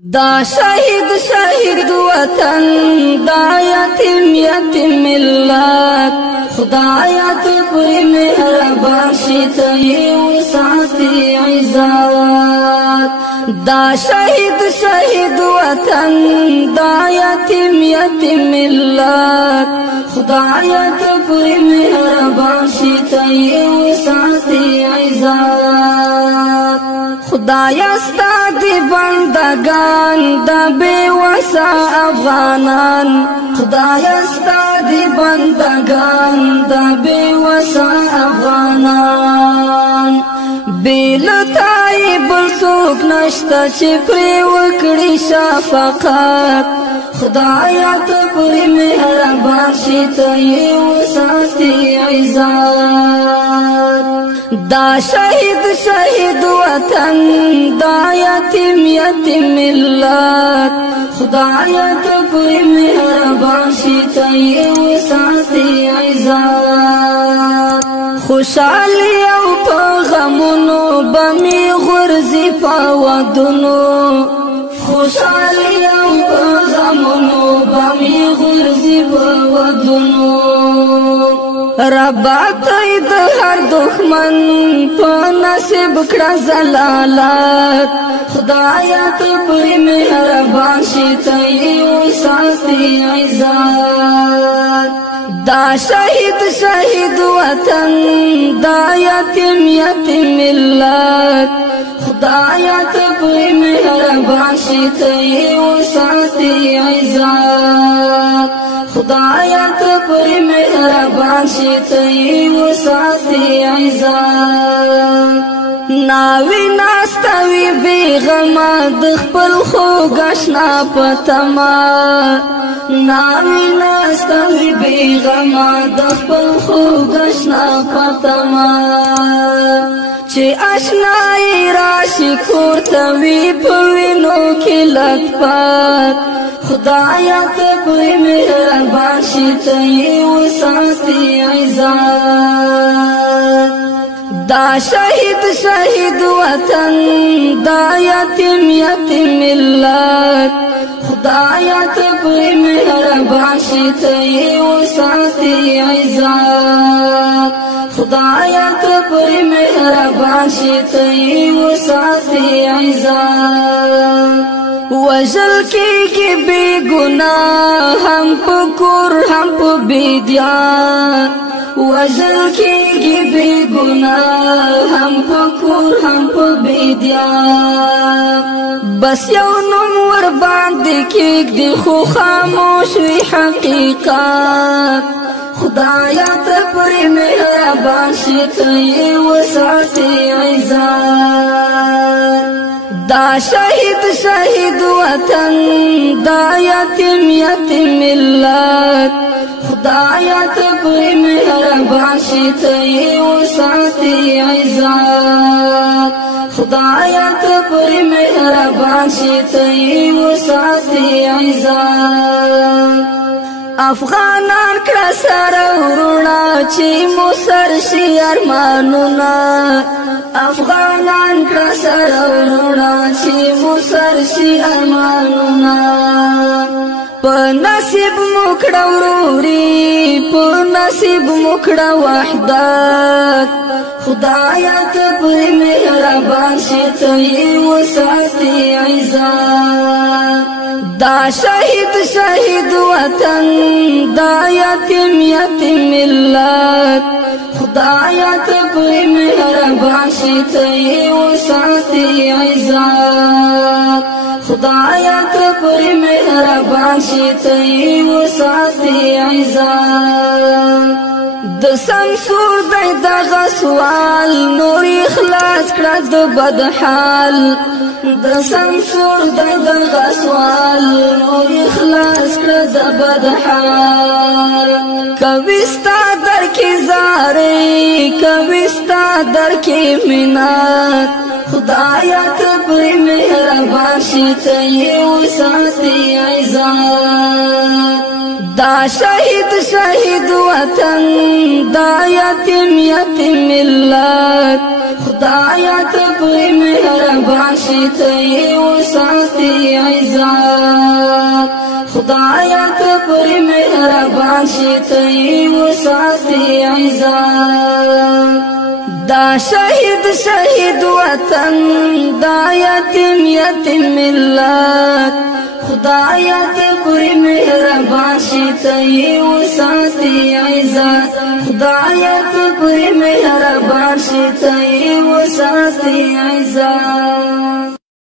دا شهید وطن دا یتیم ملت خدایا ته پر مهربان شي ته یو ساتي عزت دا شهید وطن دا یتیم ملت خدایا ته پر مهربان شي ته یو ساتي عزت خدایا ستا دی بندگان دا بے وسا افغانان خدایا ستا دی بندگان دا بے وسا افغانان بیلتائی بلسوک نشتا چی پری وکڑی شفقات خدایا تا پری مہربان شیتا یو ساتی عزت دا شهید وطن دا یتیم ملت خدایا ته پر مهربان شي ته یو ساتي عزت خوشالي او په غمونو بمي غرزي په ودونو خوشالي او په غمونو بمي غرزي په ودونو ربا ته د هر دښمن په نصیب کړه زلالت خدایا ته پر مهربان شي ته یو ساتي عزت دا شهید وطن دا یتیم ملت خدایا ته پر مهربان شي ته یو ساتي عزت خدایا ته پر مهربان شي ته یو ساتي عزت ناوی ناستوی بیغما د خپل خوږ اشنا په تما ناوی ناستوی بیغما د خپل خوږ اشنا په تما چې اشنای راشي کور ته وی په وینو کې لطفت خدایا ته پر مهربان شي ته یو ساتي عزت دا شهید وطن دا یتیم ملت خدایا ته پر مهربان شي ته یو ساتي عزت خدایا ته پر مهربان شي ته یو ساتي عزت وجل کېږي بې ګناه هم په کور هم په بیدیا وجل کېږي بې ګناه هم په کور هم په بیدیا بس یو نوم ور باندې کېږدي خو خاموش وي حقیقت خدایا ته پر مهربان شي ته یې وساتي عزت دا شهید وطن دا یتیم ملت خدایا ته پر مهربان شي ته یو ساتي عزت خدایا ته پر مهربان شي ته یو ساتي عزت افغانان کړه سره ورونه چې مو سر شي ارمانونه افغانان کړه سره ورونه چې مو سر شي ارمانونه په نصیب مو کړه وروري په نصیب مو کړه وحدت خدایا ته پر مهربان شي ته یو ساتي عزت دا شهید وطن دا یتیم ملت خدایا ته پر مهربان شي ته یو ساتي عزت خدایا ته پر مهربان شي ته یو ساتي عزت د سمسور دی دغه سوال نور اخلاص کړه د بدحال د سمسور دی دغه سوال نور اخلاص کړه د بدحال کوي ستا در کې زارې کوي ستا در کې منات خدایا ته پر مهربان شي ته یو ساتي عزت دا شهید وطن دا یتیم ملت خدایا ته په مهربان شي ته وساتي عزت خدایا ته په مهربان شي ته وساتي عزت دا شهید وطن دا یتیم ملت خدایا ته په مهربان شي ته وساتي عزت خدایا ته په مهربان شي ته وساتي عزت